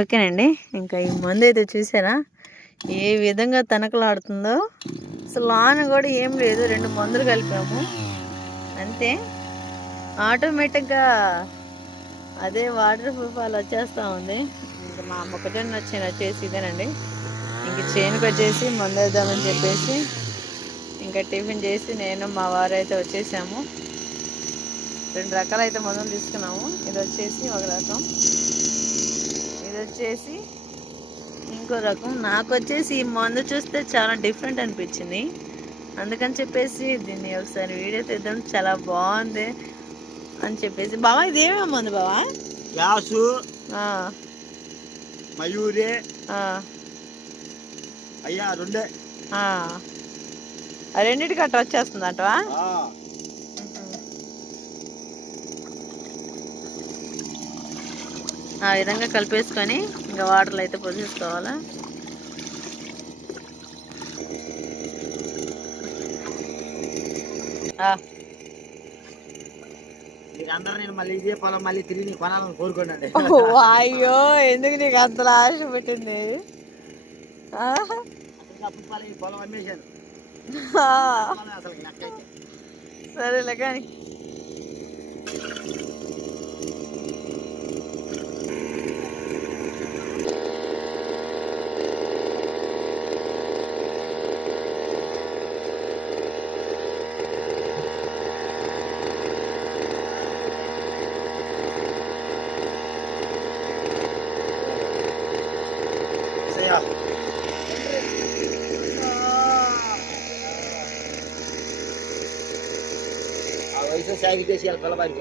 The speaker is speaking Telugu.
ఓకేనండి. ఇంకా ఈ మందు అయితే చూసారా ఏ విధంగా తనకలాడుతుందో. అసలు లాన కూడా ఏం లేదు, 2 మందులు కలిపాము అంతే. ఆటోమేటిక్గా అదే వాటర్ ప్రూఫ్ అలా వచ్చేస్తూ ఉంది. ఇంకా మా మొక్కజొన్న వచ్చేసి ఇదేనండి. ఇంక చేనుకు వచ్చేసి మందు వేద్దామని చెప్పేసి ఇంకా టిఫిన్ చేసి నేను మా వారు అయితే వచ్చేసాము. 2 రకాలైతే మందులు తీసుకున్నాము. ఇది వచ్చేసి ఒక రకం, ఇది వచ్చేసి ఇంకో రకం. నాకు వచ్చేసి ఈ మందు చూస్తే చాలా డిఫరెంట్ అనిపించింది, అందుకని చెప్పేసి దీన్ని ఒకసారి వీడియో తీద్దాం, చాలా బాగుంది అని చెప్పేసి. బావా ఇది ఏమేమి మందు బావా? గ్యాసు, మయూరి అయ్యా రెండే. ఆ రెండింటికి అట్లా వచ్చేస్తుంది అంటవా? ఆ విధంగా కలిపేసుకొని ఇంకా వాటర్లో అయితే పోసేసుకోవాలా. అందరూ నేను మళ్ళీ ఇదే పొలం మళ్ళీ తిరిగి కొనాలని కోరుకోండి. అయ్యో ఎందుకు నీకు అంతలా ఆశ పెట్టింది? పొలం అమ్మేశాను అసలు. సరేలే కానీ వయసు సాగి చేసి పిల్లబారికి